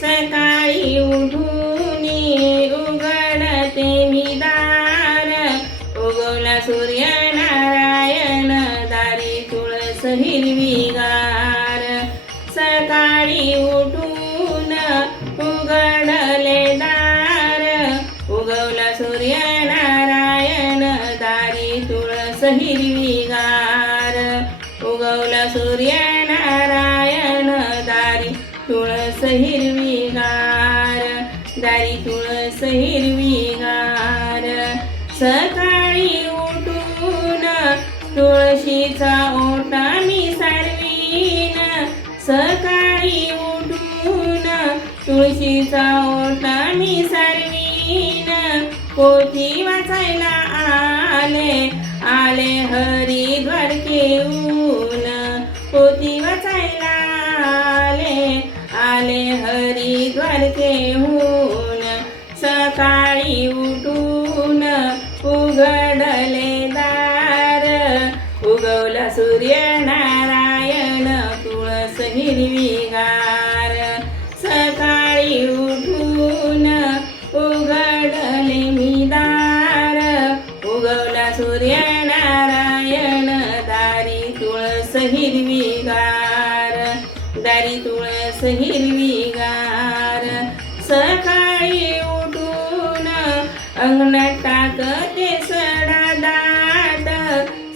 सकाळी उठून उघडते मी दार उगवला सूर्य नारायण दारी तुळस हिरवीगार सकाळी उठून उघडले दार. उगवला सूर्य नारायण दारी तुळस हिरवीगार उगवला सूर्य सकाळी उठून तुळशीचा ओटा मी सारवीन. सकाळी उठून तुळशीचा ओटा मी सारवीन. पोथी वाचायला आले आले हरिद्वार केऊन पोथी वाचायला आले आले हरिद्वार केहून सकाळी सूर्य नारायण दारी तुळस हिरवीगार दारी तुळस हिरवीगार. सकाळी उठून अंगणात टाकते सडा दाट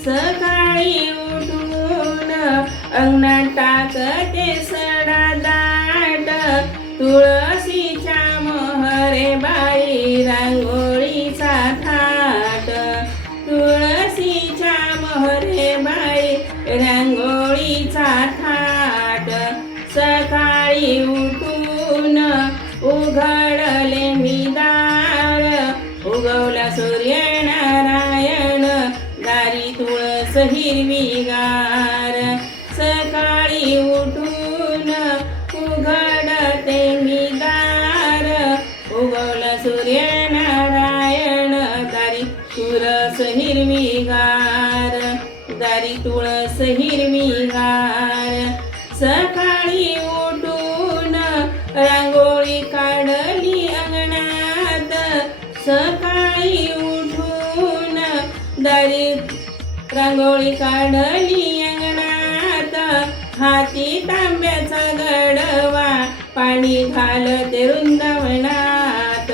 सकाळी उठून अंगणात टाकते सडा दाट तुळशीच्या मोहरे बा उघडले मी दार उगवला सूर्य नारायण. दारी तुळस हिरवीगार सकाळी उठून उघडते मी दार उगवला सूर्य नारायण. दारी तुळस हिरवीगार दारी तुळस हिरवीगार सकाळी सकाळी उठून दारी रांगोळी काढली अंगणात. हाती तांब्याचा गडवा पाणी घालते वृंदावनात.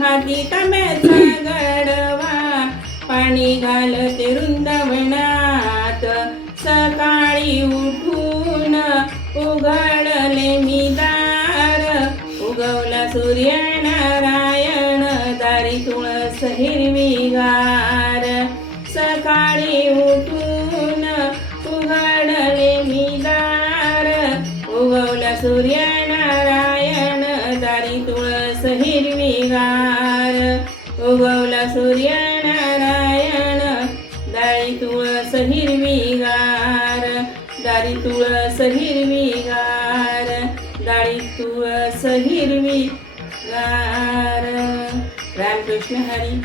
हाती तांब्याचा गडवा पाणी घालते वृंदावनात. सकाळी उठून उघडले मी दार. उगवला सूर्यनारायण हिरवीगार. सकाळी उठून उघडले मी दार उगवला सूर्यनारायण दारी तुळस हिरवीगार. उगवला सूर्यनारायण दारी तुळस हिरवीगार. दारी तुळस हिरवीगार दारी तुळस हिरवीगार. रामकृष्ण हरी